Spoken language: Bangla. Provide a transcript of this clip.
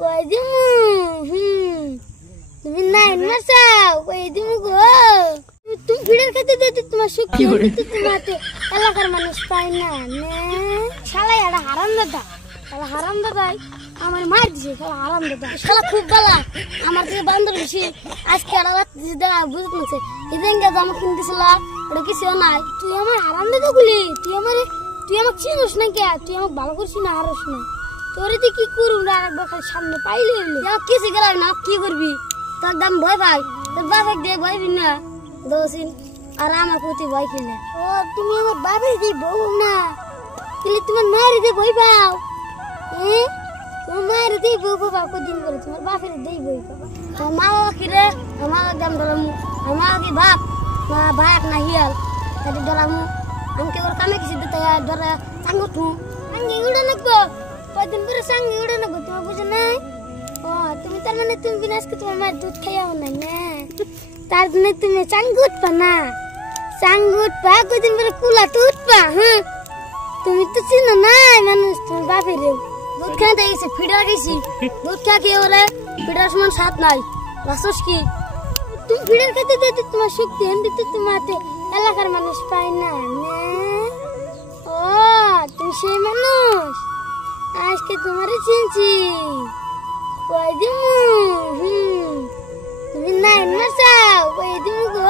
কই দিমু তুমি নাইন মাসাও কই দিমু গো তুমি ভিড়ের খেতে দিতে তোমার শক্তি দিতে তোমাতে এলাকার মানুষ পায় না নে শালা এটা হারাম দাদা আমার মার দিছে শালা হারাম দাদা শালা খুব বালা আমার থেকে বান্দর বেশি আজকে এটা দিদা বুঝত নছে ইদেঙ্গা জামা কিনতেছিল ওটা কিছু নাই তুই আমার হারাম দাদা গুলি তুই আমাকে চিনিস না কে তুই আমাকে ভালো করছিস না হারস না তোরে তুই কি করুম না আরেকবার খালি সামনে পাইলে হইলো কিছু গেলাম না কি করবি তোর দাম ভয় পাই তোর বাপে দিয়ে ভয় পি না দোষিন আর আমার প্রতি ভয় কিনে ও তুমি আমার বাপের দিয়ে বউ না তাহলে তোমার মায়ের দিয়ে ভয় পাও তোমার মায়ের দিয়ে বউ পাবা কদিন করে তোমার বাপের দিয়ে বই পাবা তোমার মা বাবা কি রে আমার দাম ধরাম আমার কি বাপ মা ভাই না হিয়াল তাদের ধরাম আমাকে ওর কামে কিছু দিতে ধরা সাঙ্গঠু সাঙ্গে উড়ে নাকবো কদিন পরে সাঙ্গে উড়ে নাকবো তোমার বুঝে নাই ও তুমি তার মানে তুমি বিনাশকে তোমার মায়ের দুধ খাইয়াও না তার জন্য তুমি চাঙ্গু উঠবা না চাঙ্গু উঠবা কদিন পরে কুলাতে উঠবা হ্যাঁ তুমি তো চিনো নাই মানুষ তোমার বাপের দুধ খাইতে গেছে ফিডার গেছি দুধ খা খেয়ে ওরে ফিডার সমান স্বাদ নাই বাসস কি তুমি ফিডার খেতে দিতে তোমার শক্তি হেন দিতে তোমাতে এলাকার মানুষ পায় না ও তুমি সেই মানুষ আজকে তোমারে চিনছি কই দিমু তুমি নাইন মাসাও কই দিমু গো